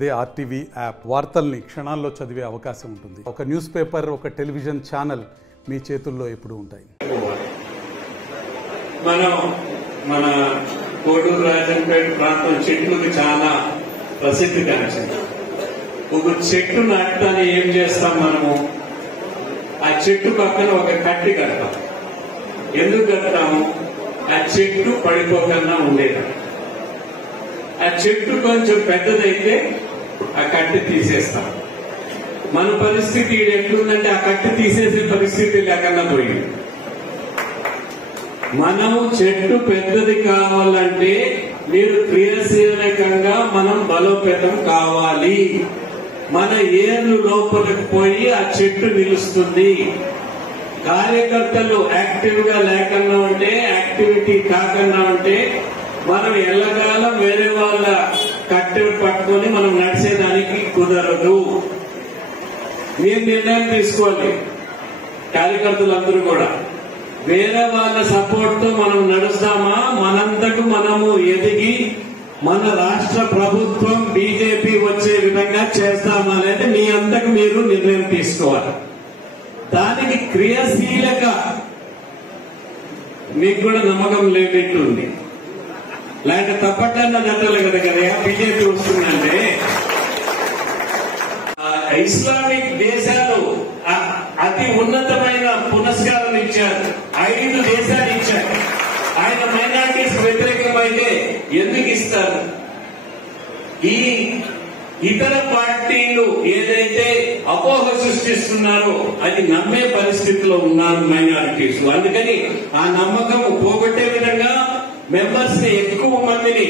అదే RTV app వార్తల్ని క్షణాల్లో చదివే అవకాశం ఉంటుంది. ఒక న్యూస్ పేపర్, ఒక టెలివిజన్ ఛానల్ మీ చేతుల్లో ఎప్పుడూ ఉంటాయి. మన కోడూరు రాజంపేట ప్రాంతం చెట్లకు చాలా ప్రసిద్ధి గాంచింది. ఒక చెట్టు నాటడాన్ని ఏం చేస్తాం మనము? ఆ చెట్టు పక్కన ఒక కట్టి కడతాం. ఎందుకు కడతాము? ఆ చెట్టు పడిపోకుండా ఉండేది. ఆ చెట్టు కొంచెం పెద్దదైతే ఆ కట్టి తీసేస్తాం. మన పరిస్థితి ఎట్లుందంటే ఆ కట్టి తీసేసే పరిస్థితి లేకుండా పోయింది. మనము చెట్టు పెద్దది కావాలంటే మీరు క్రియాశీలకంగా మనం బలోపేతం కావాలి. మన ఏర్లు లోపలికి పోయి ఆ చెట్టు నిలుస్తుంది. కార్యకర్తలు యాక్టివ్ గా లేకుండా ఉంటే, యాక్టివిటీ కాకుండా ఉంటే మనం ఎల్లకాలం వేరే వాళ్ళ కట్టెలు పట్టుకొని మనం నడిచేదానికి కుదరదు. మీరు నిర్ణయం తీసుకోవాలి. కార్యకర్తలందరూ కూడా వేరే వాళ్ళ సపోర్ట్ తో మనం నడుస్తామా, మనంతకు మనము ఎదిగి మన రాష్ట్ర ప్రభుత్వం బీజేపీ వచ్చే విధంగా చేస్తామా అనేది మీ అంతకు మీరు నిర్ణయం తీసుకోవాలి. దానికి క్రియాశీలక మీకు కూడా నమ్మకం లేనట్టుంది. లేక తప్పట్లన్నా నట్టలు కదా బీజేపీ వస్తుందంటే. ఇస్లామిక్ దేశాలు అతి ఉన్నతమైన పురస్కారం ఇచ్చారు. 5 దేశాలు ఇచ్చారు. ఆయన మైనారిటీస్ వ్యతిరేకమైతే ఎందుకు ఇస్తారు? ఈ ఇతర పార్టీలు ఏదైతే అపోహ సృష్టిస్తున్నారో అది నమ్మే పరిస్థితిలో ఉన్నారు మైనారిటీస్. అందుకని ఆ నమ్మకం పోగొట్టే విధంగా మెంబర్స్ ని, ఎక్కువ మందిని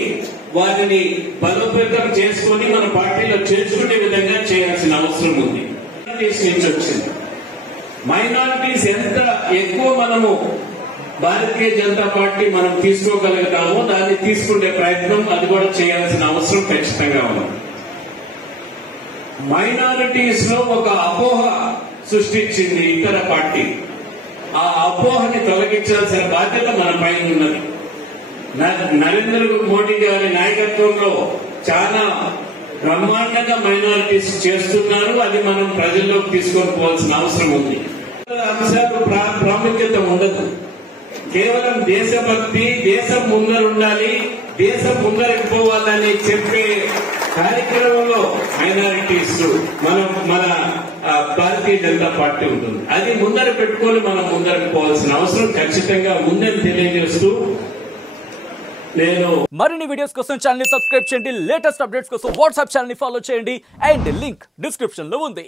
వారిని బలోపేతం చేసుకుని మన పార్టీలో చేర్చుకునే విధంగా చేయాల్సిన అవసరం ఉంది. మైనారిటీస్ నుంచి వచ్చింది. మైనారిటీస్ ఎంత ఎక్కువ మనము భారతీయ జనతా పార్టీ మనం తీసుకోగలుగుతామో దాన్ని తీసుకునే ప్రయత్నం అది కూడా చేయాల్సిన అవసరం ఖచ్చితంగా ఉంది. మైనారిటీస్ లో ఒక అపోహ సృష్టించింది ఇతర పార్టీ. ఆ అపోహని తొలగించాల్సిన బాధ్యత మన పైన ఉన్నది. నరేంద్ర మోడీ గారి నాయకత్వంలో చాలా బ్రహ్మాండంగా మైనారిటీస్ చేస్తున్నారు. అది మనం ప్రజల్లోకి తీసుకొని పోవాల్సిన అవసరం ఉంది. అంశాలు ప్రాముఖ్యత ఉండదు. కేవలం దేశభక్తి, దేశం ముందరుండాలి, దేశం ముందరికి పోవాలని చెప్పే కార్యక్రమంలో మైనారిటీస్ మన భారతీయ జనతా పార్టీ ఉంటుంది. అది ముందర పెట్టుకొని మనం ముందరకు పోవాల్సిన అవసరం ఖచ్చితంగా ఉందని తెలియజేస్తూ నేను మరిన్ని వీడియోస్ కోసం ఛానల్ ని సబ్స్క్రైబ్ చేయండి. లేటెస్ట్ అప్డేట్స్ కోసం వాట్సాప్ ఛానల్ ని ఫాలో చేయండి. అండ్ లింక్ డిస్క్రిప్షన్ లో ఉంది.